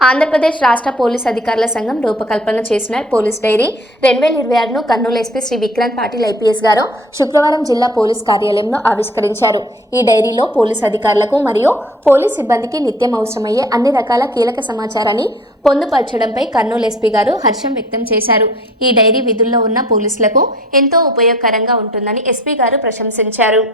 ఆంధ్రప్రదేశ్ రాష్ట్ర పోలీస్ అధికారుల సంఘం రూపకల్పన చేసిన పోలీస్ డైరీ 2026ను కర్నూలు ఎస్పీ శ్రీ విక్రాంత్ పాటిల్ ఐపీఎస్ గారు శుక్రవారం జిల్లా పోలీస్ కార్యాలయంలో ఆవిష్కరించారు. ఈ డైరీలో పోలీస్ అధికారులకు మరియు పోలీస్ సిబ్బందికి నిత్యం అవసరమయ్యే అన్ని రకాల కీలక సమాచారాన్ని పొందుపరచడంపై కర్నూలు ఎస్పీ గారు హర్షం వ్యక్తం చేశారు. ఈ డైరీ విధుల్లో ఉన్న పోలీసులకు ఎంతో ఉపయోగకరంగా ఉంటుందని ఎస్పీ గారు ప్రశంసించారు.